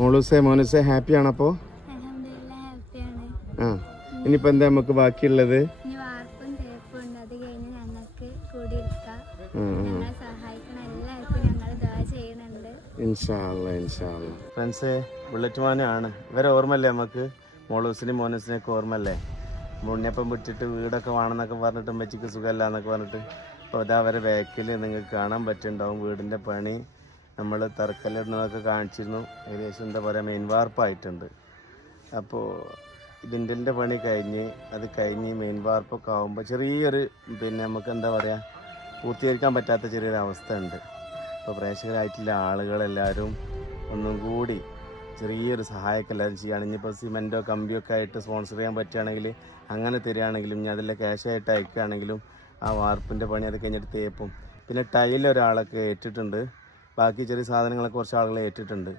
മോനൂസെ ഹാപ്പിയാണപ്പോൾ? ആ, ഇനിയിപ്പോൾ എന്താ നമുക്ക് ബാക്കിയുള്ളത്? ഫ്രണ്ട്സേ, ബുള്ളറ്റ് മോനാണ്. ഇവരെ ഓർമ്മല്ലേ നമുക്ക്? മോനൂസിനെയൊക്കെ ഓർമ്മല്ലേ? ഉണ്ണിയപ്പം വിട്ടിട്ട് വീടൊക്കെ വേണമെന്നൊക്കെ പറഞ്ഞിട്ട് ഉമ്മച്ചിക്ക് സുഖമല്ല എന്നൊക്കെ പറഞ്ഞിട്ട്. അപ്പോൾ അതാ അവരെ ബാക്കിൽ നിങ്ങൾക്ക് കാണാൻ പറ്റുന്നുണ്ടാവും വീടിൻ്റെ പണി. നമ്മൾ തറക്കല്ലിടുന്നതൊക്കെ കാണിച്ചിരുന്നു. ഏകദേശം എന്താ പറയുക, മെയിൻ വാർപ്പായിട്ടുണ്ട്. അപ്പോൾ ലിൻഡലിൻ്റെ പണി കഴിഞ്ഞ് മെയിൻ വാർപ്പൊക്കെ ആകുമ്പോൾ ചെറിയൊരു നമുക്ക് എന്താ പറയുക, പൂർത്തീകരിക്കാൻ പറ്റാത്ത ചെറിയൊരു അവസ്ഥ ഉണ്ട്. അപ്പോൾ പ്രേക്ഷകരായിട്ടുള്ള ആളുകളെല്ലാവരും ഒന്നും കൂടി ചെറിയൊരു സഹായമൊക്കെ എല്ലാവരും ചെയ്യുകയാണ്. ഇനിയിപ്പോൾ സിമെൻറ്റോ കമ്പിയൊക്കെ ആയിട്ട് സ്പോൺസർ ചെയ്യാൻ പറ്റുകയാണെങ്കിൽ അങ്ങനെ തരികയാണെങ്കിലും, ഇനി അതിലെ ക്യാഷായിട്ട് അയക്കുകയാണെങ്കിലും ആ വാർപ്പിൻ്റെ പണി അത് കഴിഞ്ഞിട്ട് തേപ്പും പിന്നെ ടൈൽ ഒരാളൊക്കെ ഏറ്റിട്ടുണ്ട്. ബാക്കി ചെറിയ സാധനങ്ങളൊക്കെ കുറച്ച് ആളുകൾ ഏറ്റിട്ടുണ്ട്.